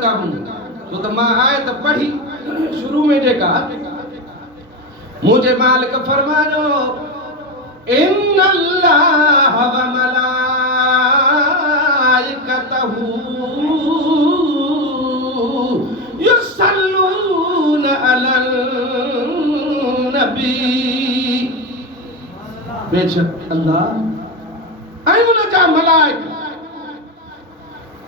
पढ़ंदा हूं तो त मां आयत पढ़ी शुरू में जेका मुझे मालिक फरमायो इन्नल्लाह व मलाइकतहू युसल्लूना अलन नबी। बेशक अल्लाह ऐं उन जा मलाइका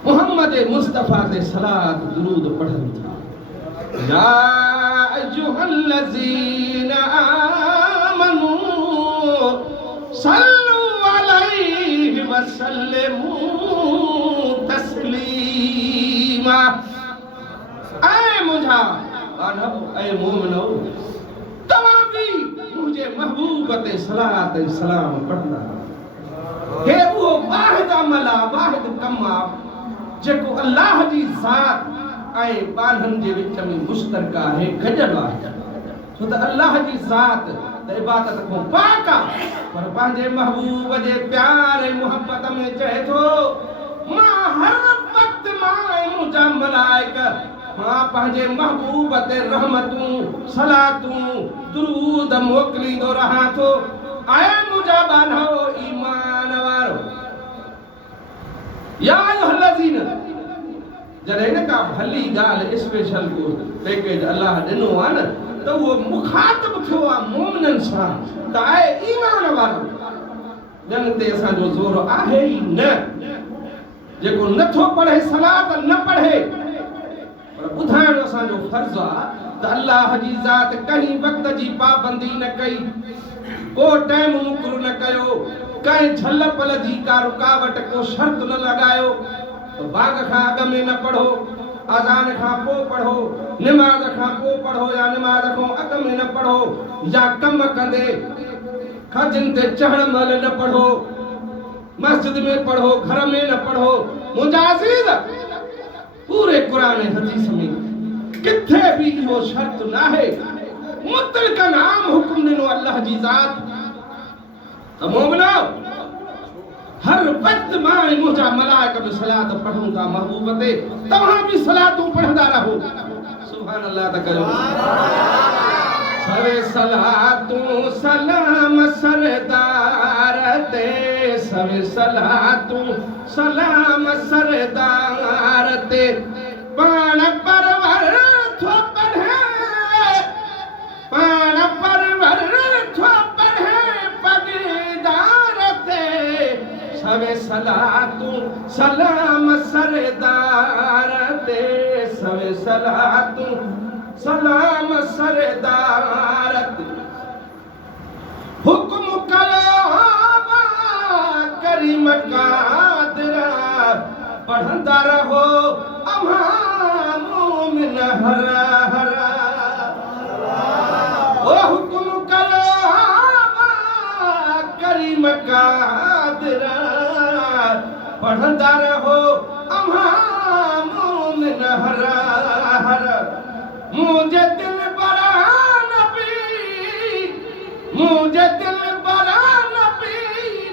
मोहम्मद मुस्तफा ते सलात दुरूद पढ़न था। या अय्युहल्लज़ीना आमनू सल्लु अलैहि व सल्लिमू तस्लीमा। ऐ मुझा बानव ऐ मोमिनो तव्हां भी मुझे महबूब ते सलात ऐं सलाम पढ़ंदा हे वो वाहिद अमल आहे वाहिद कम आहे जेको अल्लाह जी ज़ात ऐं ॿारनि जे विच में मुश्तरक आहे गॾियल आहे। छो त अल्लाह जी ज़ात त इबादत खां पाक आहे पर पंहिंजे महबूब जे प्यार ऐं मुहबत में चए थो मां हर वक़्त मां ऐं मुंहिंजा मलाइका मां पंहिंजे महबूब ते रहमतूं सलातूं दुरूद मोकिलींदो रहां थो। ऐं मुंहिंजा बानहो ईमान वारो या अय्युहल्लज़ीन जॾहिं न का भली ॻाल्हि स्पेशल को पैकेज अल्लाह ॾिनो आहे न त उहो मुखातिब थियो आहे मोमिननि सां त आहे ईमान वारो जन ते असांजो ज़ोर आहे ई न। जेको नथो पढ़े सलात न पढ़े पर ॿुधाइणो असांजो फर्ज़ आहे त अल्लाह जी ज़ात कंहिं वक़्त जी पाबंदी न कई को टाइम मुक़ररु न कयो कंहिं झल पल जी का रुकावट को शर्त न लगायो तो बाग खां अॻ में न पढ़ो अज़ान खां पोइ पढ़ो निमाज़ खां पोइ पढ़ो या निमाज़ खां अॻ में न पढ़ो या कम कंदे खजन ते चढ़ण महिल न पढ़ो मस्जिद में पढ़ो घर में न पढ़ो। मुंहिंजा अज़ीज़ पूरे कुरान हदीस में किथे भी इहो शर्त न आहे मुतलकन आम हुक्म ॾिनो अल्लाह जी ज़ात त मोमिनो हर वक्त मां ऐं मुंहिंजा मलाइका बि सलात पढ़ूं था महबूब ते तव्हां बि सलातूं पढ़ंदा रहो। सुभान अल्लाह त कयो सवे सलातूं सलाम सरदार ते सवे सलातूं सलाम सरदार ते पाण परवर थो पढ़े पाण परवर थो पढ़े पगीदार ते सवे सलातूं सलाम सरदार ते सवे सलातूं सलाम सरदार ते हुक्म कयो करीम कादिर पढ़ंदा रहो अव्हां मोमिन हर हर ओ हुक्म कयो करीम कादिर पढ़ंदा रहो अव्हां मोमिन हर हर। मुझे दिल बरा नबी मुझे दिल बरा नबी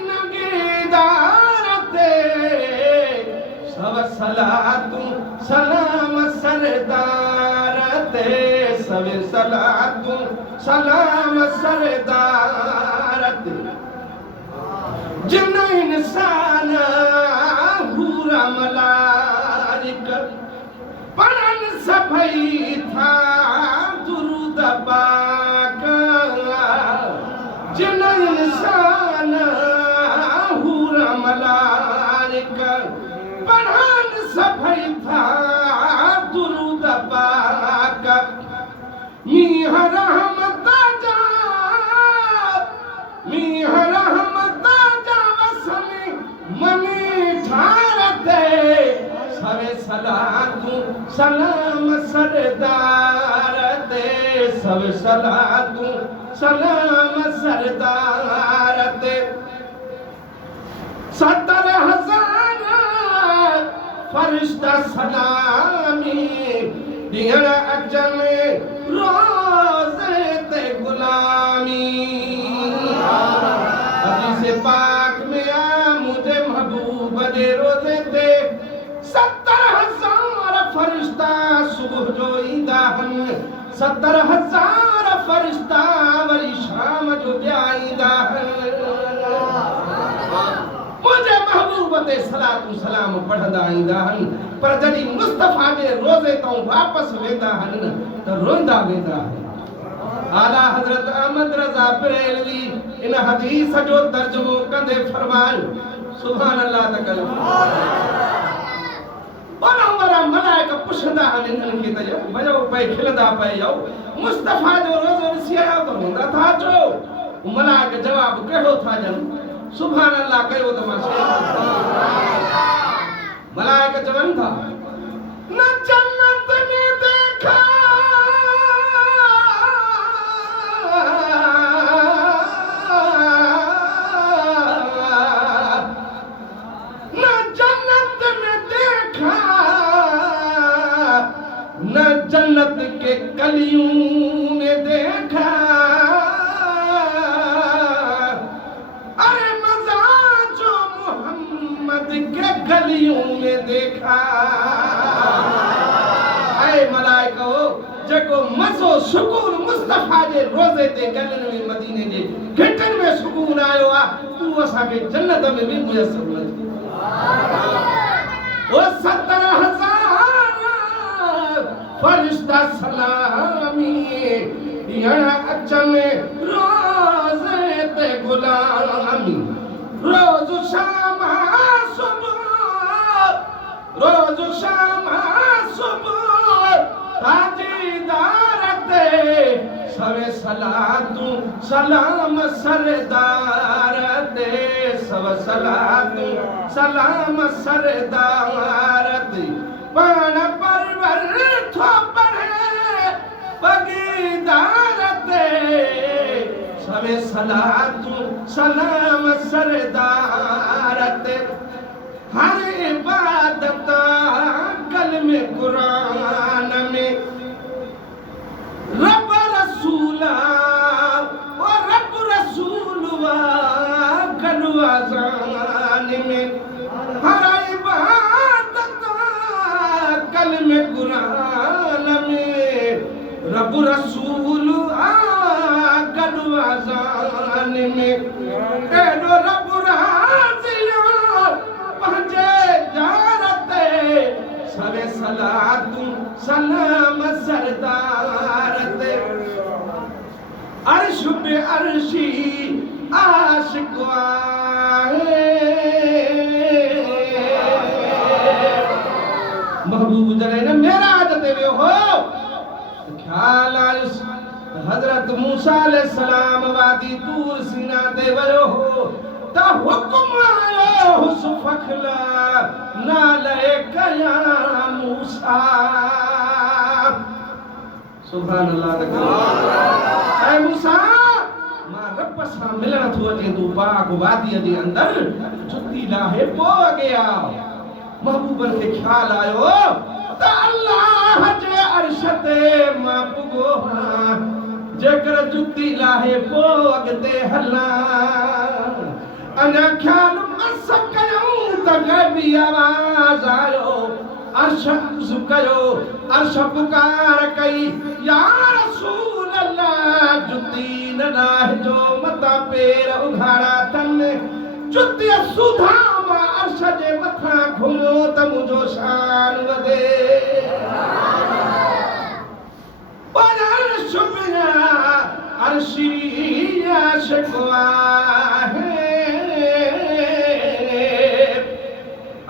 नगीदार ते सब सलातूं सलाम सरदार ते सब सलातूं सलाम सरदार ते। जिन इंसान हूरा मलाइका पढ़न सभई था दुरूद पाक जिन इंसान हूरा मलाइका पढ़न सभई था दुरूद पाक मीह रहमत जा वसनी मनी ठारते सवे सलातूं सलाम सरदार ते सवे सलातूं सलाम सरदार ते। 70,000 फरिश्ता सलामी ॾियण अचनि रोज़े ते गुलामी। हदीस पाक में मुझे महबूब दे रोज़े ते 70,000 फरिश्ता फरिश्ता सुबह जो ईंदा आहिनि 70,000 फरिश्ता वरी शाम जो ॿिया ईंदा आहिनि मुझे महबूब ते सलातु सलाम पढ़ंदा ईंदा आहिनि पर जॾहिं मुस्तफ़ा जे रोज़े तां वापसि वेंदा आहिनि त रोंदा वेंदा आहिनि आला हज़रत अहमद रज़ा बरेलवी इन हदीस जो तर्जुमो कंदे फरमायो सुभान अल्लाह त कयो वरा मलाइका पुछंदा आहिनि इन्हनि खे त यो वयो पए खिलंदा पए यो मुस्तफ़ा जो रोज़ो ॾिसी आया त रोंदा था अचो मलाइका जवाब कहिड़ो था ॾियनि सुभान अल्लाह कयो त मां मलाइका चवनि था न जन्नत में देखा न जन्नत में देखा न जन्नत के कलियों में देखा के गलियों में देखा ऐ मलाइका जेको मज़ो सुकून मुस्तफ़ा जे रोज़े ते गलियुनि में मदीने जे घिटनि में सुकून आयो आहे उहो असांखे जन्नत में बि मुयसर न थी ओ 70,000 फरिश्ता सलामी ॾियण अचनि रोज़े ते गुलामी रोज़ शाम रोज़ शाम सुबह ताजीदार ते सवे सलातु सलाम सरदार ते सव सलातु सलाम सरदार ते पाण परवर थो पढ़े बगीदार ते सवे सलातु सलाम सरदार ते हर इबादत कलमे कुरान में रब रसूला और रब रसूलवा गलवाजान में हर इबादत कलमे कुरान में रब रसूल गलवाजान में एडो रब सवे सलातु सलाम सरदार ते अर्श पे अर्शी आशिक आहे महबूब जॾहिं मेराज ते वियो हो ख्याल आयुसि हज़रत मूसा अलैहिस्सलाम वादी तूर सीना ते वियो हो त हुक्म आयो हुस फखला नाले कया मूसा सुभान अल्लाह ऐ मूसा मां रब सां मिलण थो अचे तूं पाक वादीअ जे अंदरि जुती लाहे पोइ अॻे आ महबूबन खे ख्याल आयो त अल्लाह जे अर्श ते मां पुॻो आहियां जेकर जुती लाहे पोइ अॻिते हलां अना ख्याल मस कयूं त गैबी आवाज़ आयो अर्श कयो अर्श पुकार कई या रसूल अल्लाह जुती न लाहिजो मता पेर उघाड़ा तन जुती सुधा मां अर्श जे मथां घुमो त मुंहिंजो शान वधे पर अर्श बिना अर्शी आशिक आहे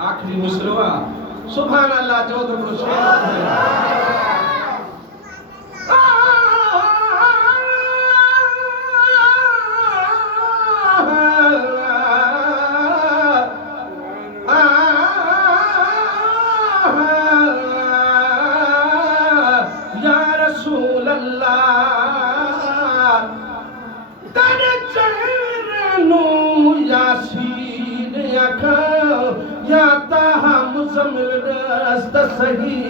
आखिरी मुसलवा सुभान अल्लाह जो तो बड़ो शेर या रसूल अल्लाह तेरे चेहरे यासीन अखा या ताहा मुज़म्मिल दस्त सही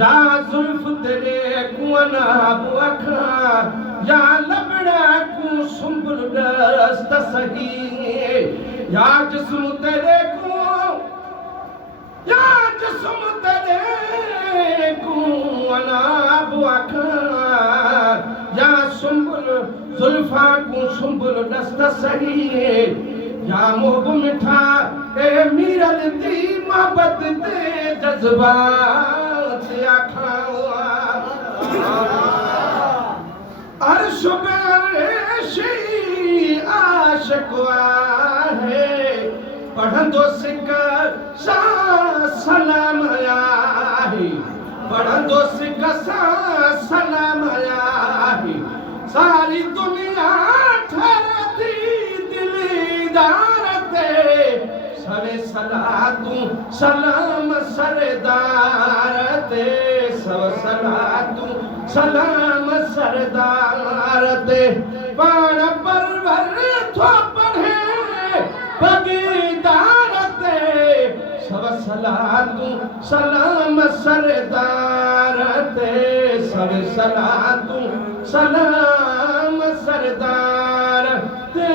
या जुल्फ तेरे कुआना बुअखा या लबड़ा को सुंबुल दस्त सही या जिस्म तेरे को या जिस्म तेरे को अनाब आखां या सुंबुल जुल्फा को सुंबुल दस्त सही या मोहब मिठा ए मीरल दी मोहब्बत ते जज्बात आखां अर्श बेअर्शी आशिक है पढ़ंदो सिक सा सलाम आहे पढ़ंदो सिक सा सलाम आहे सारी दुनिया ठहरती दिलदार ते सवे सलातू सलाम सरदार ते सब सलातू सलाम सरदार ते पाण परवर थो पढ़े बगीदार ते सब सलातू सलाम सरदार ते सब सलातू सलाम सरदार ते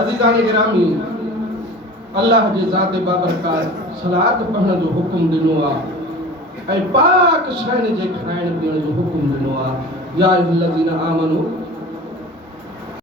अज़ीज़ान गिरामी अल्लाह जे ज़ात बाबरकात सलात पढ़ण जो हुकुम ॾिनो आहे ऐं पाक शयुनि जे खाइण पीअण जो हुकुम ॾिनो आहे या अय्युहल्लज़ीना आमनू